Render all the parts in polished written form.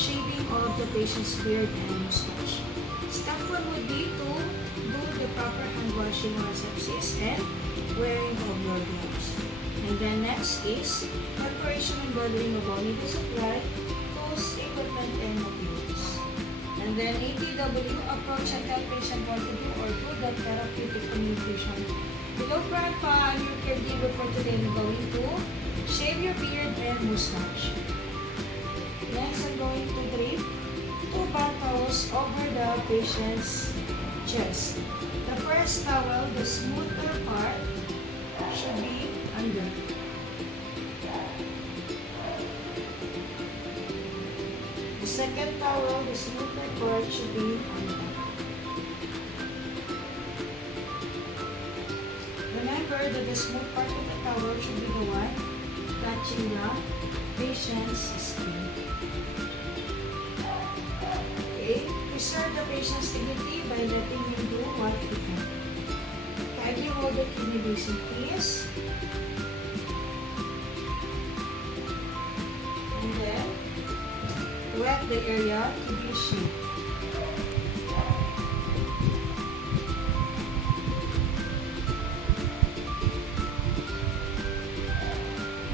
shaving of the patient's beard and mustache. Step 1 would be to do the proper hand washing of asepsis and wearing of your gloves. And then next is preparation and bordering of all needle supply, tools, equipment, and materials. And then ATW, approach and tell patient what to do or do the therapeutic communication. Hello Grandpa, I'm your caregiver for today. I'm going to shave your beard and mustache. Next, I'm going to drape 2 bath towels over the patient's chest. The first towel, the smoother part, should be under. The second towel, the smoother part, should be under. Remember that the smooth part of the towel should be the one touching the patient's skin. Okay, preserve the patient's dignity by letting him do what he can. Kindly hold the kidney basin, please. And then, wet the area to be shaved.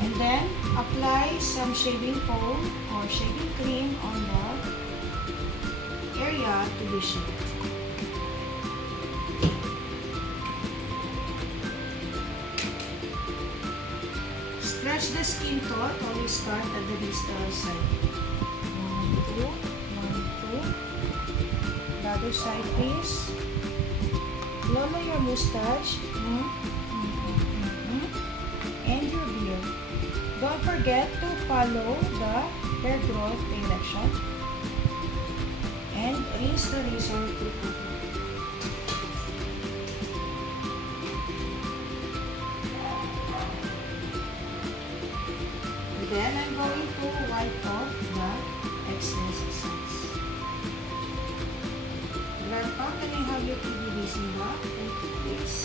And then, apply some shaving foam or shaving cream on the area to be shaved. Stretch the skin taut. Always start at the distal side. 1, 2, 1, 2. The other side, please. Lower your mustache and your beard. Don't forget to follow the hair growth direction and rinse the razor quickly. Then I'm going to wipe off the excess cells. Grandpa, can I have your TV basin back? Thank you, please.